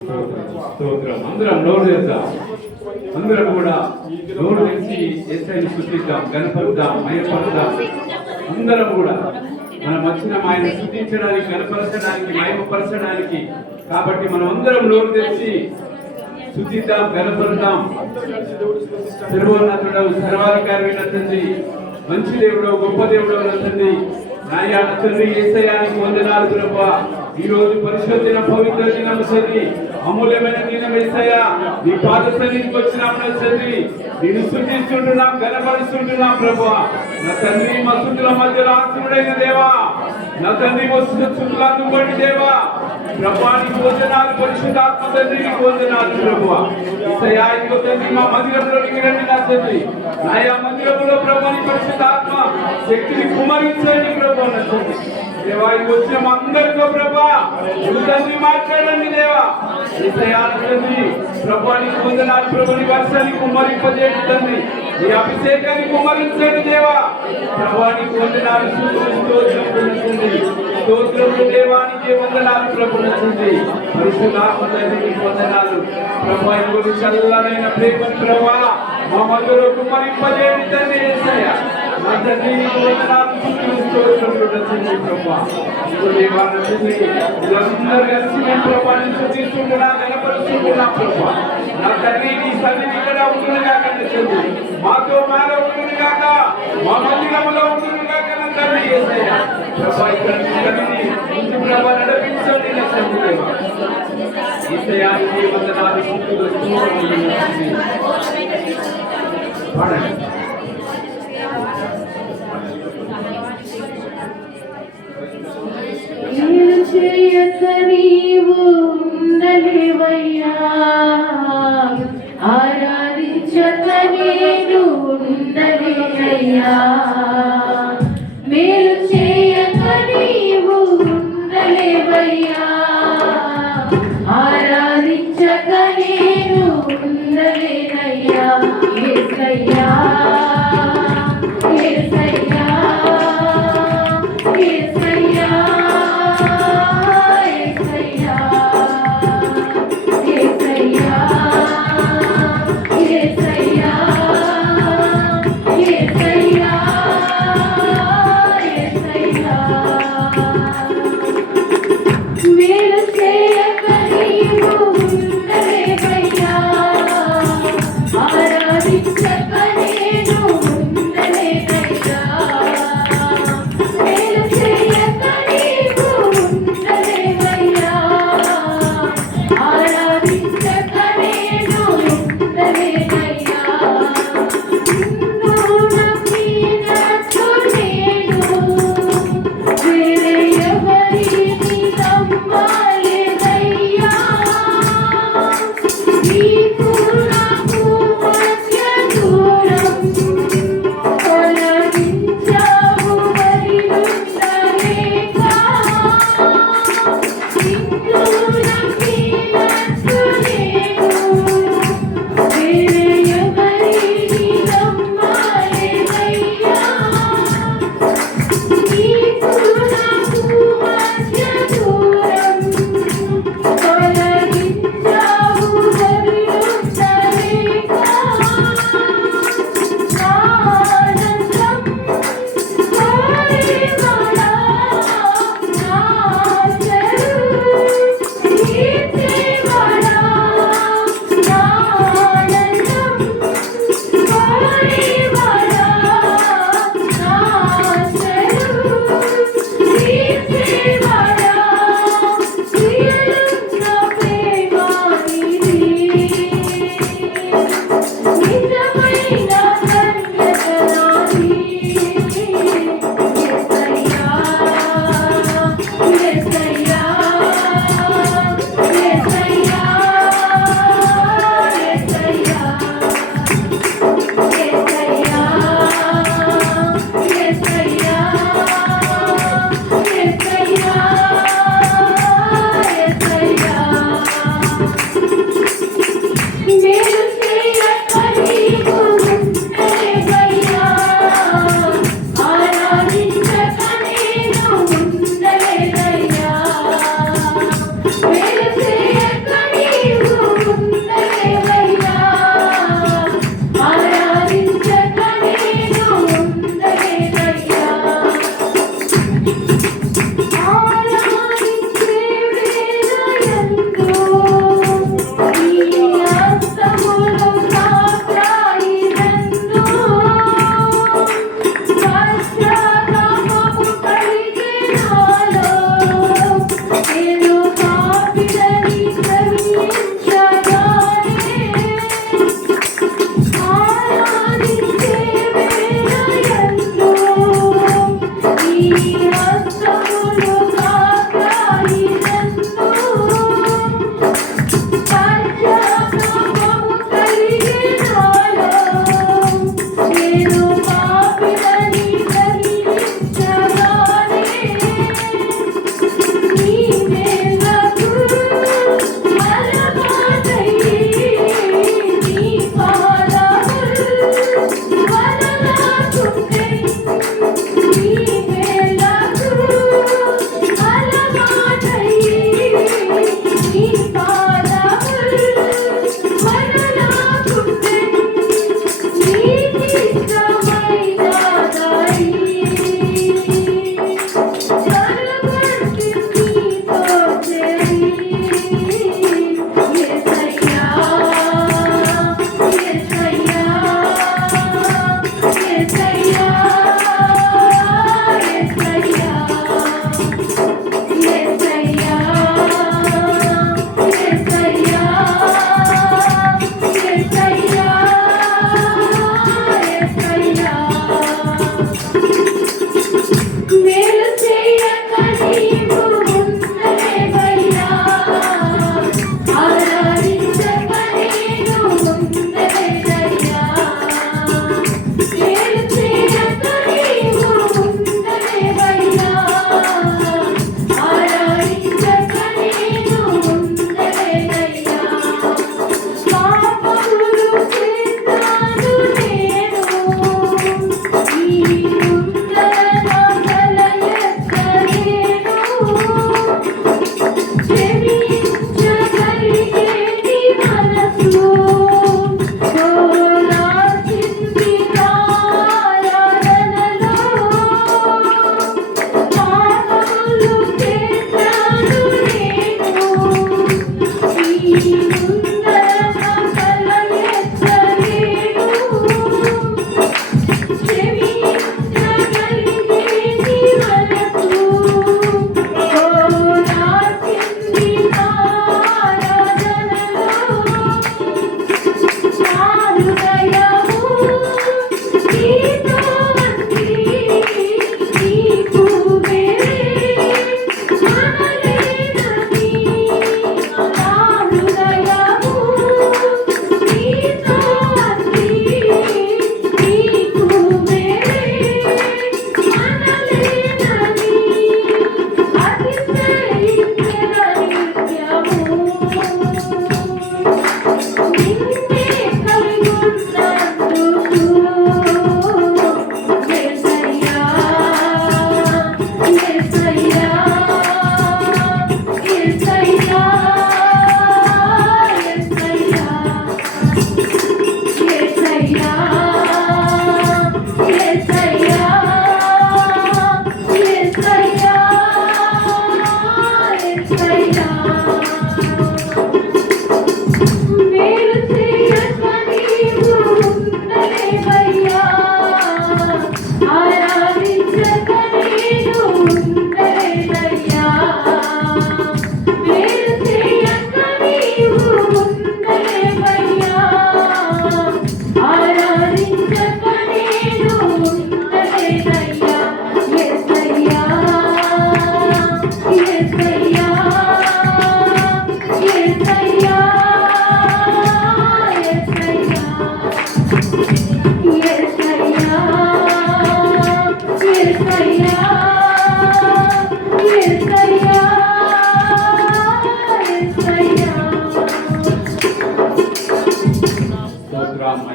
స్తోత్రం. అందరం నోరు తెద్దాం. అందరం కూడా నోరు తెచ్చి యేసయ్యను స్తుతిద్దాం, గణపరుద్దాం, మహిమపరుద్దాం. అందరం కూడా మనం వచ్చిన ఆయన స్తుతించడానికి, గణపరచడానికి, మహిమపరచడానికి. కాబట్టి మనం అందరం నోరు తెచ్చి స్తుతిద్దాం, గణపరుద్దాం. సర్వోన్నతుడవు, సర్వాధికారి తండ్రి, మంచి దేవుడు, గొప్ప దేవుడు తండ్రి, నాయన తండ్రి యేసయ్యానికి వందనాలు ప్రభువా. ఈ రోజు పరిశుద్ధ పవిత్ర దినం తండ్రి, అమూల్యమైన దినం యేసయ్యా, నీ పాద సన్నిధికి వచ్చినాం తండ్రి. నేను స్తుతిస్తుంటున్నాం, గణపరుస్తుంటున్నాం ప్రభువా. నా తండ్రి మా స్తుతుల మధ్యలో ఆస్తుడైన దేవా, నా తండ్రి స్తుతులు అందుకోండి దేవా. ప్రభువా నీకు వందనాలు, పరిశుద్ధాత్మ తండ్రి నీకు వందనాలు ప్రభువా. యేసయ్యా ఇదిగో తండ్రి మా మందిరంలోనికి రండి నా తండ్రి. ఆయా మందిరంలో ప్రభువా నీ పరిశుద్ధాత్మ శక్తిని కుమరించండి ప్రభువా. నా తండ్రి దేవా ఇదిగో వచ్చిన మా అందరితో ప్రభువా తండ్రి మాట్లాడండి దేవా. యేసయ్యా తండ్రి ప్రభువా నీకు వందనాలు ప్రభువా. నీ వర్షాన్ని కుమ్మరింపజేయండి తండ్రి, నీ అభిషేకాన్ని కుమ్మరించండి దేవా. ప్రభువా నీకు వందనాలు, స్తోత్రములు దేవానికి వందనాలు ప్రభు నచ్చింది. పరిశుద్ధాత్మ తండ్రి నీకు వందనాలు ప్రభువా. ఇదిగో చల్లనైన ప్రేమ ప్రభువా మా మధ్యలో కుమ్మరింపజేయండి తండ్రి. యేసయ్యా నా తండ్రి నీకు వందనాలు, స్తోత్రములు నచ్చింది ప్రభువా. ఇదిగో దేవా నచ్చింది వీళ్ళందరూ కలిసి మేము ప్రభువా నీ స్తుతిస్తుంటున్నా, గణపరుస్తుంటున్నా ప్రభువా. నా తండ్రి నీ సన్నిధి ఇక్కడ ఉంటుంది కాక నచ్చింది, మాతో మాలో ఉంటుంది కాక, మా మందిరంలో ఉంటుంది కాక నా తండ్రి యేసయ్యా. ప్రభువా ఇక్కడ సన్నిధి ప్రభువా నడిపించండి నా తండ్రి దేవా. యేసయ్యా నీకు వందనాలు, స్తుతులు పాడండి. చేయక నీవు ఉండలేవయ్యా, ఆరాధించక నేను ఉండలేనయ్యా. మేలు చేయక నీవు ఉండలేవయ్యా, ఆరాధించక నేను ఉండలేనయ్యా. యేసయ్యా యేసయ్యా యేసయ్యా మేలు చేయక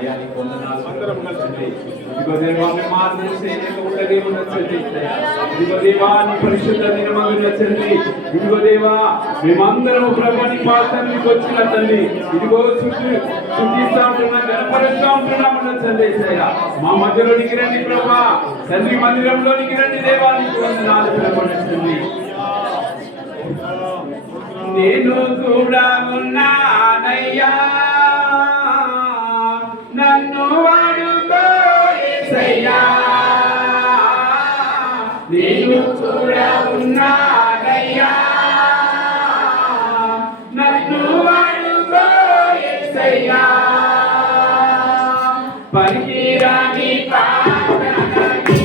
అయ్యా నీకు వందనాలు తండ్రి. ఇదిగో దేవా మేము ఆదరిస్తే ఉండగే ఉండొచ్చండి. ఇదిగో దేవా నీ పరిశుద్ధ దినమందున తండ్రి. ఇదిగో దేవా మేమందరం ప్రభు నీ పాత్రకి వచ్చిన తండ్రి. ఇదిగో శుద్ధిస్తా ఉంటున్నా గణపరుస్తా ఉంటున్నామన్న తండ్రి. మా మధ్యలోనికి రండి ప్రభా, తండ్రి మందిరంలోనికి రండి దేవా నీకు వందనాలు ప్రభు తండ్రి. నేను కూడా ఉన్నానయ్యా, నన్ను వాడుకో యేసయ్యా. నేను కూడా ఉన్నానయ్యా, నన్ను వాడుకో యేసయ్యా. పనికిరాని పాత్రనని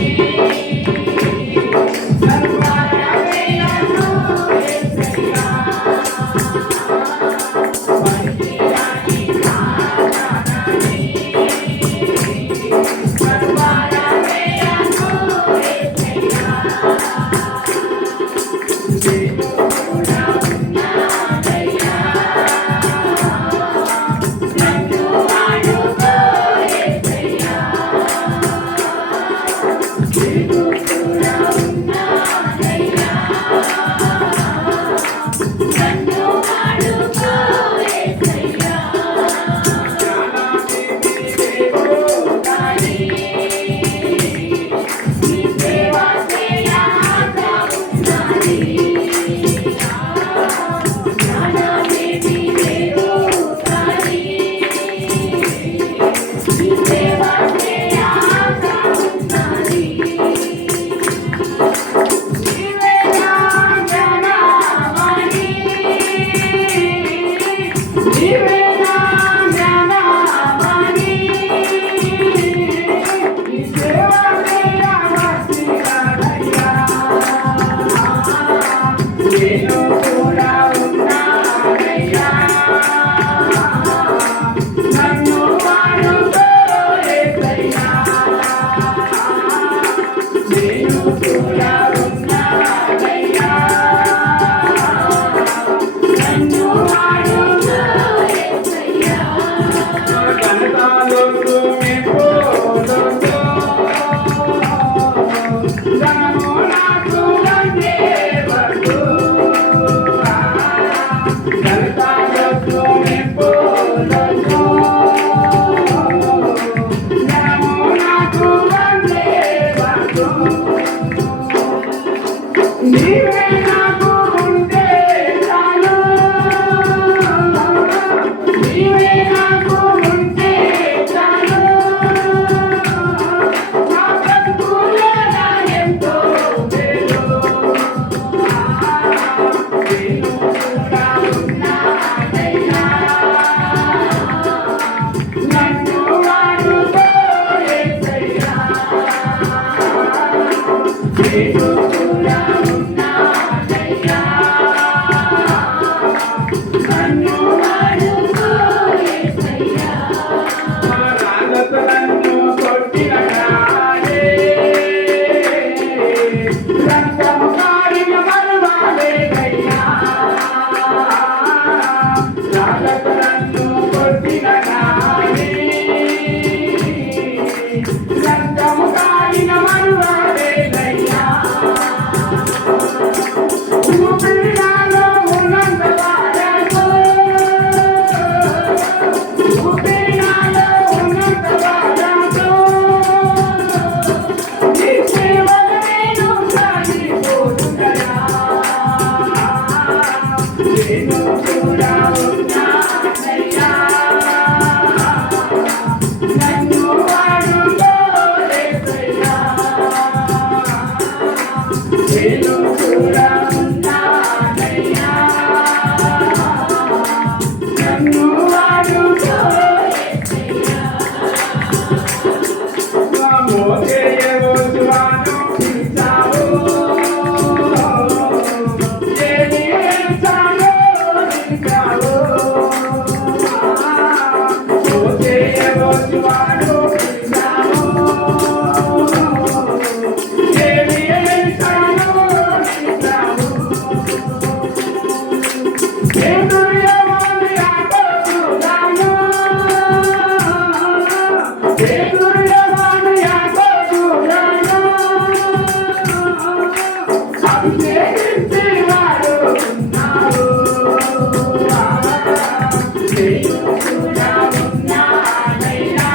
కూడా ఉన్నానయ్యా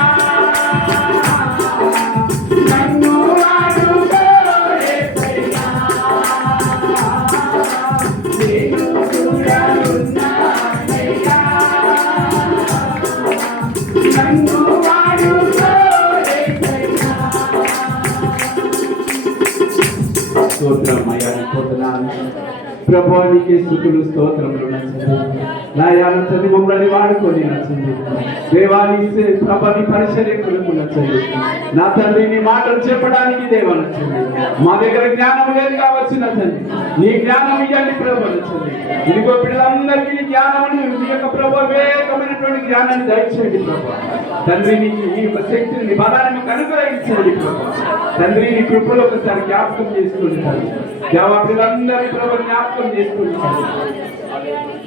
నన్ను వాడుకో యేసయ్యా నేను కూడా ఉన్నానయ్యా నన్ను వాడుకో యేసయ్యా స్తోత్రం అయ్యా పొందనాలు ప్రభువానికి స్తుతులు స్తోత్రములు నచ్చింది నాయాల చదివి మమ్మల్ని వాడుకొని నచ్చింది దేవాని ప్రభని పరిచర్యకులకు నచ్చింది నా తండ్రి నీ మాటలు చెప్పడానికి దేవ నచ్చింది మా దగ్గర జ్ఞానం లేదు కావచ్చు నచ్చండి నీ జ్ఞానం ఇవ్వండి ప్రభు నచ్చింది ఇదిగో పిల్లలందరికీ నీ జ్ఞానం నీ యొక్క ప్రభు వేగమైనటువంటి జ్ఞానాన్ని దయచేయండి ప్రభు తండ్రి నీ యొక్క శక్తిని నీ బలాన్ని మాకు అనుగ్రహించండి ప్రభు తండ్రి నీ కృపలో ఒకసారి జ్ఞాపకం చేసుకోండి తండ్రి దేవా పిల్లలందరి ప్రభు జ్ఞాపకం చేసుకోండి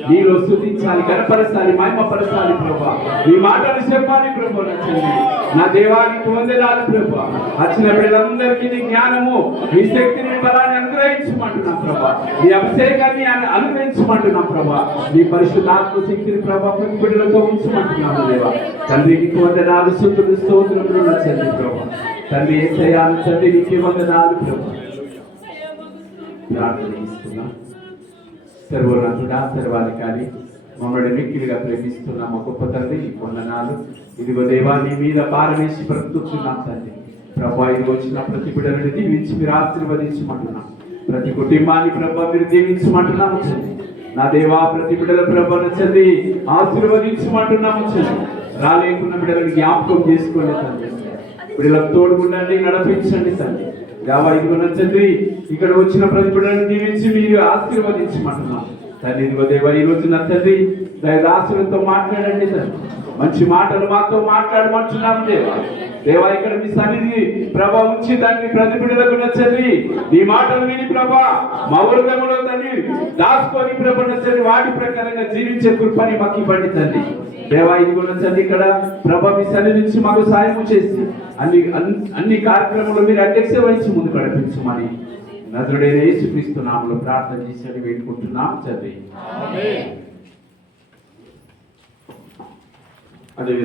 నీలో స్తుతించాలి గణపరచాలి మహిమపరచాలి ప్రభా నీ మాటలు చెప్పాలి ప్రభు నచ్చండి నా దేవానికి వందనాలు ప్రభా వచ్చిన బిడ్డలందరికీ నీ జ్ఞానము నీ శక్తిని బలాన్ని అనుగ్రహించమంటున్నాం ప్రభా నీ అభిషేకాన్ని అనుగ్రహించమంటున్నాం ప్రభా నీ పరిశుద్ధాత్మ శక్తిని ప్రభా ప్రతి బిడ్డలతో ఉంచమంటున్నాము దేవా తండ్రికి వందనాలు స్తుతులు స్తోత్రములు నచ్చండి ప్రభా తండ్రి యేసయ్యాను తండ్రి నీకు వందనాలు ప్రభా ప్రార్థన ఇస్తున్నాం సర్వోన్నతుడా సర్వాధికారి మమ్మల్ని మిక్కిలిగా ప్రేమిస్తున్న మా గొప్ప తండ్రి నీకు వందనాలు ఇదిగో దేవా నీ మీద భారమేసి బ్రతుకుతున్నాం తండ్రి ప్రభా ఇది వచ్చిన ప్రతి బిడ్డలను దీవించి మీరు ఆశీర్వదించమంటున్నాం ప్రతి కుటుంబాన్ని ప్రభా మీరు దీవించమంటున్నాము తండ్రి నా దేవా ప్రతి బిడ్డల ప్రభా నచ్చండి ఆశీర్వదించమంటున్నాము తండ్రి రాలేకున్న బిడ్డలను జ్ఞాపకం చేసుకోండి తండ్రి బిడ్డలకు తోడుగుండండి నడిపించండి తండ్రి దేవా ఇదిగో నచ్చండి ఇక్కడ వచ్చిన ప్రతి బిడ్డలను దీవించి మీరు ఆశీర్వదించమంటున్నాం తండ్రి ఇదిగో దేవా ఈ రోజు నచ్చండి దాసులతో మాట్లాడండి తండ్రి మంచి మాటలు మాతో మాట్లాడమంటున్నాం దేవా ఇక్కడ మీ సన్నిధి ప్రభా ఉంచి తండ్రి ప్రతి బిడ్డలకు నచ్చండి నీ మాటలు విని ప్రభా మా హృదయంలో తండ్రి దాచుకొని ప్రభు నచ్చండి వాటి ప్రకారంగా జీవించే కృపని మాకు ఇవ్వండి తండ్రి దేవా ఇదిగో నచ్చండి ఇక్కడ ప్రభా మీ సన్నిధి నుంచి మాకు సాయం చేసి అన్ని కార్యక్రమాలు మీరు అధ్యక్ష వహించి ముందు నడిపించమని నజరుడైన యేసుక్రీస్తు నామములో ప్రార్థన చేసి వేడుకుంటున్నాం తండ్రి.